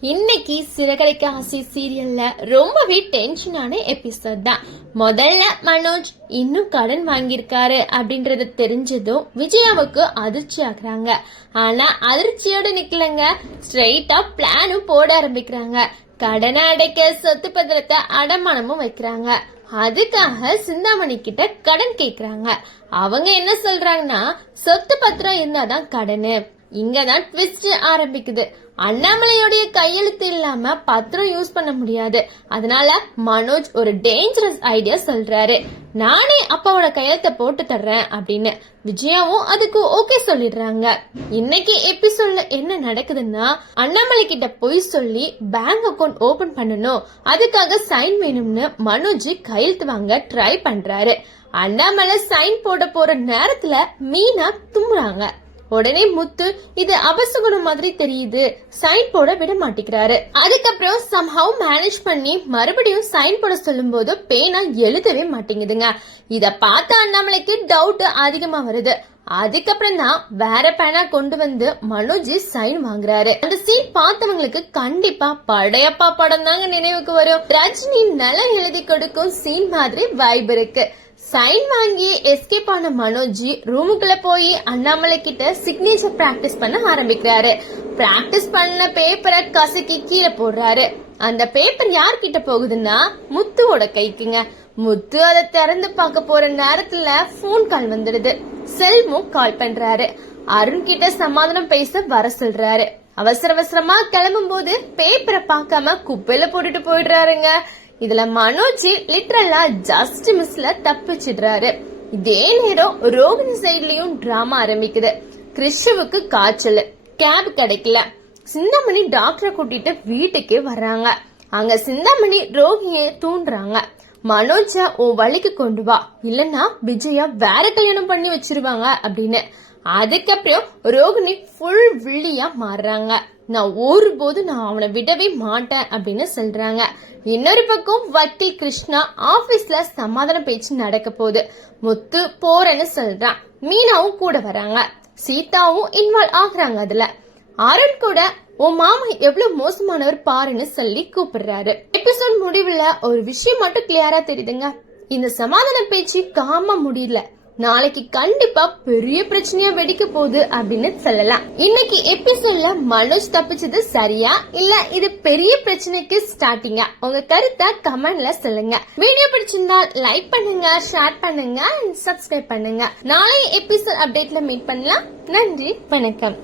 இன்னைக்கு சிறகடிக்க ஆசை சீரியல்ல ரொம்பவே டென்ஷனான எபிசோட் தான். முதல்ல மனோஜ் இன்னும் கடன் வாங்கியிருக்காரு அப்படின்றத தெரிஞ்சதும் விஜயாவுக்கு அதிர்ச்சி ஆகுறாங்க. ஆனா அதிர்ச்சியோட நிக்கலங்க, ஸ்ட்ரெயிட்டா பிளானும் போட ஆரம்பிக்கிறாங்க. கடனை அடைக்க சொத்து பத்திரத்தை அடமானமும் வைக்கிறாங்க. அதுக்காக சிந்தாமணி கிட்ட கடன் கேக்குறாங்க. அவங்க என்ன சொல்றாங்கன்னா, சொத்து பத்திரம் இருந்தாதான் கடனு. இங்கதான் ட்விஸ்ட் ஆரம்பிக்குது. அண்ணாமலையோடைய கையெழுத்து இல்லாம பத்திரம் யூஸ் பண்ண முடியாது. அதனால மனோஜ் ஒரு டேஞ்சரஸ் ஐடியா சொல்றாரு. நானே அப்பாவோட கையெழுத்த போட்டு தர்றேன் அப்படின்னு. விஜயாவும் அதுக்கு ஓகே சொல்லிடுறாங்க. இன்னைக்கு எபிசோட்ல என்ன நடக்குதுன்னா, அண்ணாமலை கிட்ட போய் சொல்லி பேங்க் அக்கவுண்ட் ஓபன் பண்ணணும், அதுக்காக சைன் வேணும்னு மனோஜ் கையெழுத்து வாங்க ட்ரை பண்றாரு. அண்ணாமலை சைன் போட போற நேரத்துல மீனா தும்புறாங்க. உடனே முத்து இது அபசகுணம் மாதிரி தெரியுது, சைன் போட விட மாட்டேங்கிறாரு. அதுக்கப்புறம் சம்ஹவ் மேனேஜ் பண்ணி மறுபடியும் சைன் போட சொல்லும் போது பேனா எழுதவே மாட்டேங்குதுங்க. இத பார்த்த அண்ணாமலைக்கு டவுட் அதிகமா வருது. அதுக்கப்புறம் தான் வேற பேனா கொண்டு வந்து மனோஜ் சைன் வாங்குறாரு. அந்த சீன் பார்த்தவங்களுக்கு கண்டிப்பா படையப்பா படம் தாங்க நினைவுக்கு வரும். ரஜினி நிலம் எழுதி கொடுக்கும் சீன் மாதிரி வைப் இருக்கு. சைன் வாங்கி எஸ்கேப் ஆன மனோஜ் ரூமுக்குள்ள போய் அண்ணாமலை கிட்ட சிக்னேச்சர் பிராக்டிஸ் பண்ண ஆரம்பிக்கிறாரு. பிராக்டிஸ் பண்ண பேப்பரை கசக்கி கீழே போடுறாரு. அந்த பேப்பர் யார்கிட்ட போகுதுன்னா முத்துவோட கைக்குங்க. முத்து அதை திறந்து பார்க்க போற நேரத்துல போன் கால் வந்துடுது. செல்வம் கால் பண்றாரு. அருண் கிட்ட சமாதானம் பேச வர சொல்றாரு. அவசர அவசரமா கிளம்பும் போது பேப்பரை பார்க்காம குப்பையில போட்டுட்டு போயிடுறாருங்க. இதுல மனோஜ் லிட்டரலா ஜஸ்ட் மிஸ்ல தப்பிச்சிடுறாரு. இதே நேரம் ரோகிணி சைட்லயும் டிராமா ஆரம்பிக்குது. கிறிஷுவுக்கு காய்ச்சல், கேப் கிடைக்கல. சிந்தாமணி டாக்டரை கூட்டிட்டு வீட்டுக்கே வர்றாங்க. அங்க சிந்தாமணி ரோகிணிய தூண்டுறாங்க. மனோஜ உன் வழிக்கு கொண்டு வா, இல்லன்னா விஜயா வேற கல்யாணம் பண்ணி வச்சிருவாங்க அப்படின்னு. அதுக்கப்புறம் ரோகிணி ஃபுல் வில்லியா மாறுறாங்க. நான் ஒருபோது அவனை விடவே மாட்டேன் அப்படின்னு சொல்றாங்க. இன்னொரு பக்கம் வக்கீல் கிருஷ்ணா ஆபீஸ்ல சமாதான பேச்சு நடக்க போகுது. முத்து போறேன்னு சொல்றான். மீனாவும் கூட வராங்க. சீதாவும் இன்வால்வ் ஆகுறாங்க. அதுல அருண் கூட உன் மாமா எவ்வளவு மோசமானவர் பாருன்னு சொல்லி கூப்பிடுறாரு. எபிசோட் முடிவுல ஒரு விஷயம் மட்டும் கிளியரா தெரியுதுங்க. இந்த சமாதான பேச்சு காமா முடியல, நாளைக்கு கண்டிப்பா பெரிய பிரச்சனையா வெடிக்க போகுது அப்படின்னு சொல்லலாம். இன்னைக்கு எபிசோட்ல மனோஜ் தப்பிச்சது சரியா இல்ல இது பெரிய பிரச்சனைக்கு ஸ்டார்டிங்கா? உங்க கருத்தை கமெண்ட்ல சொல்லுங்க. வீடியோ பிடிச்சிருந்தா லைக் பண்ணுங்க, ஷேர் பண்ணுங்க, சப்ஸ்கிரைப் பண்ணுங்க. நாளைய எபிசோட் அப்டேட்ல மீட் பண்ணலாம். நன்றி, வணக்கம்.